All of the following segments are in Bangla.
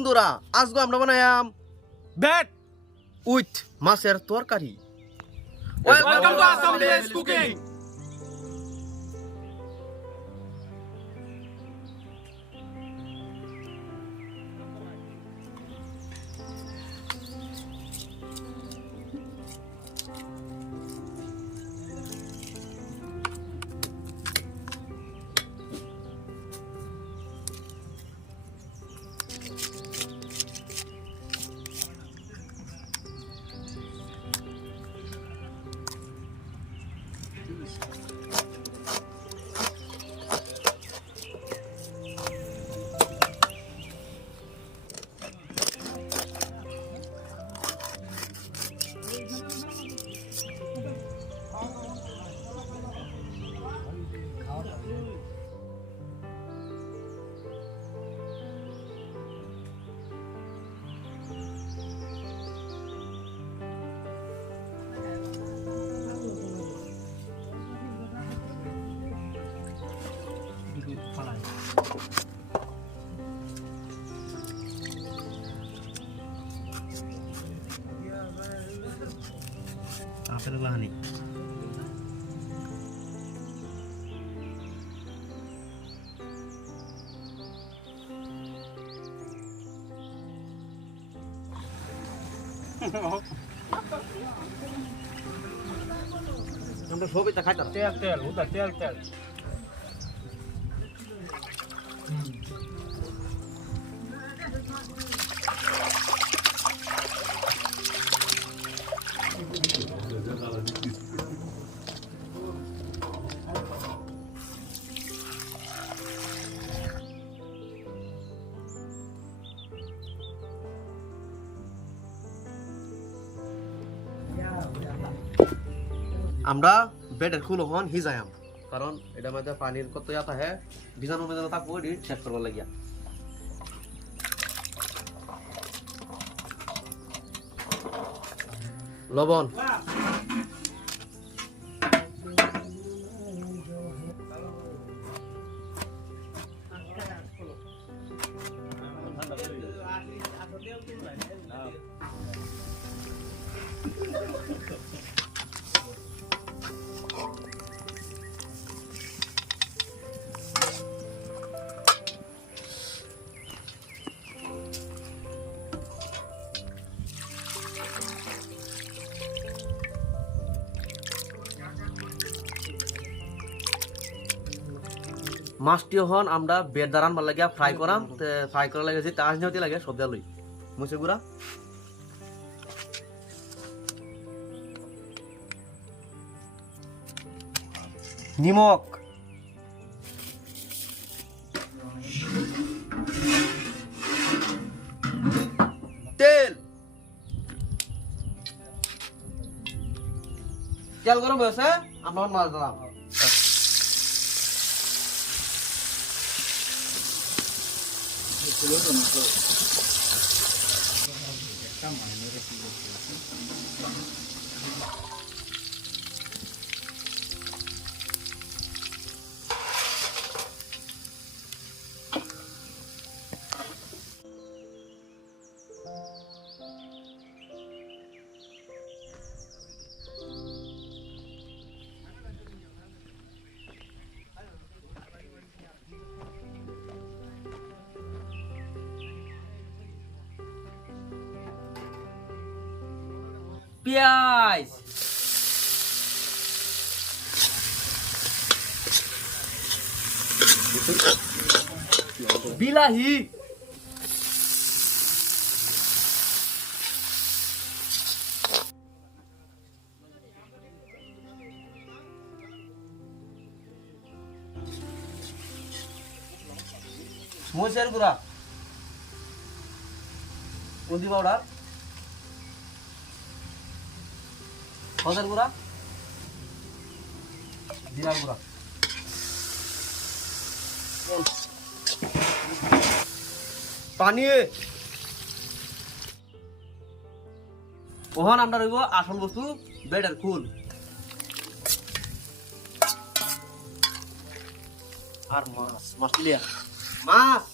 বন্ধুরা, আজকে আমরা বানায়াম Bhet উইথ মাছের তরকারি। Welcome to Assam village cooking. Apa yang lahani? Yang bersobi tak kacau. Tel, udah tel. আমরা বেডের ফুল হন হিজায়াম, কারণ এটার মধ্যে পানির কত ইয়াতা হ্যাঁ বীজাণু মেজানো থাকবো এটি চেক করবার লাগিয়া। লবণ, মাছটি হন আমরা বেড দাঁড়ান ভাল লাগিয়া ফ্রাই করাম, ফ্রাই করা লাগে তাজ নিহতি লাগে সব দেওয়া লই মুছে গুড়া, নিমক, তেল, তেল গরম হয়েছে আমরা মাছ দিলাম। পেঁয়াজ, বিলাহি, মরিচের গুঁড়া, হলদি পাউডার, হলদের গুঁড়া, জিরা গুঁড়া, পানি। ওখান আমরা রইব আসল বস্তু বেডের ফুল আর মাছ, মাছ লিয়া মাছ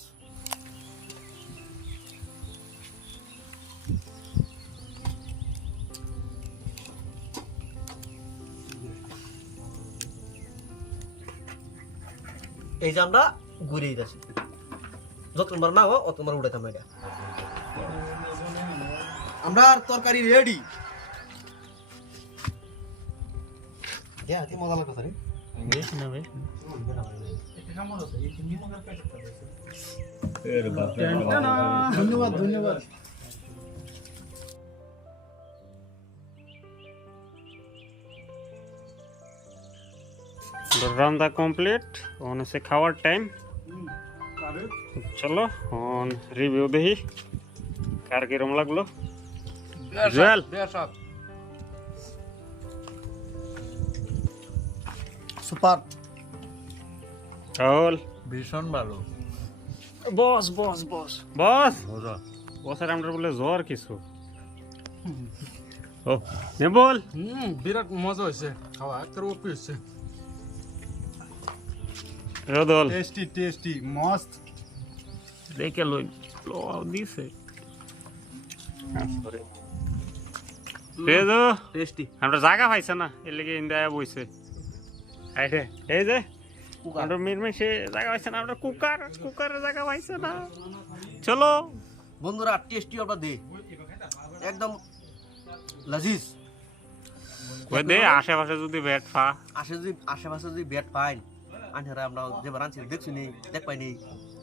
এই যে আমরা ঘুরিয়ে দিতেছি যতবার না হয় অতবার উঠাইতাম এটা আমরা তরকারি রেডি দেয়া কি মজা লাগছে রে বেশ না ভাই ধন্যবাদ ধন্যবাদ রান্না কমপ্লিট ওখানে সে খাওয়ার টাইম চলো অন রিভিউ দেখি কার কিরম লাগলো জুয়েল সুপার রাহুল ভীষণ ভালো বস বস বস বস বসের আমরা বলে জ্বর কিছু ও নে বল বিরাট মজা হয়েছে খাওয়া একটা ওপি হয়েছে রদল টেস্টি টেস্টি মস্ত দেখে লই লো দিছে পেদো টেস্টি আমরা জায়গা পাইছে না এর লেগে ইন্ডিয়া বইছে আইছে এই যে আমরা মিরমিশে জায়গা পাইছে না আমরা কুকারের জায়গা পাইছে না চলো বন্ধুরা টেস্টি অর্ডার দে একদম লজিজ কই দে আশেপাশে যদি ব্যাট ফা আশেপাশে যদি বেড পাই আনহারা আমরা যেবার আনছি দেখছি নি দেখ পাইনি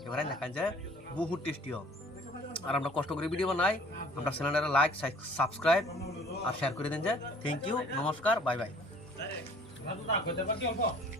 এবার আইন দেখান যায় বহুত টেস্টি হয় আর আমরা কষ্ট করে ভিডিও বানাই আমরা চ্যানেলটা লাইক সাবস্ক্রাইব আর শেয়ার করে দেন যে থ্যাংক ইউ নমস্কার বাই বাই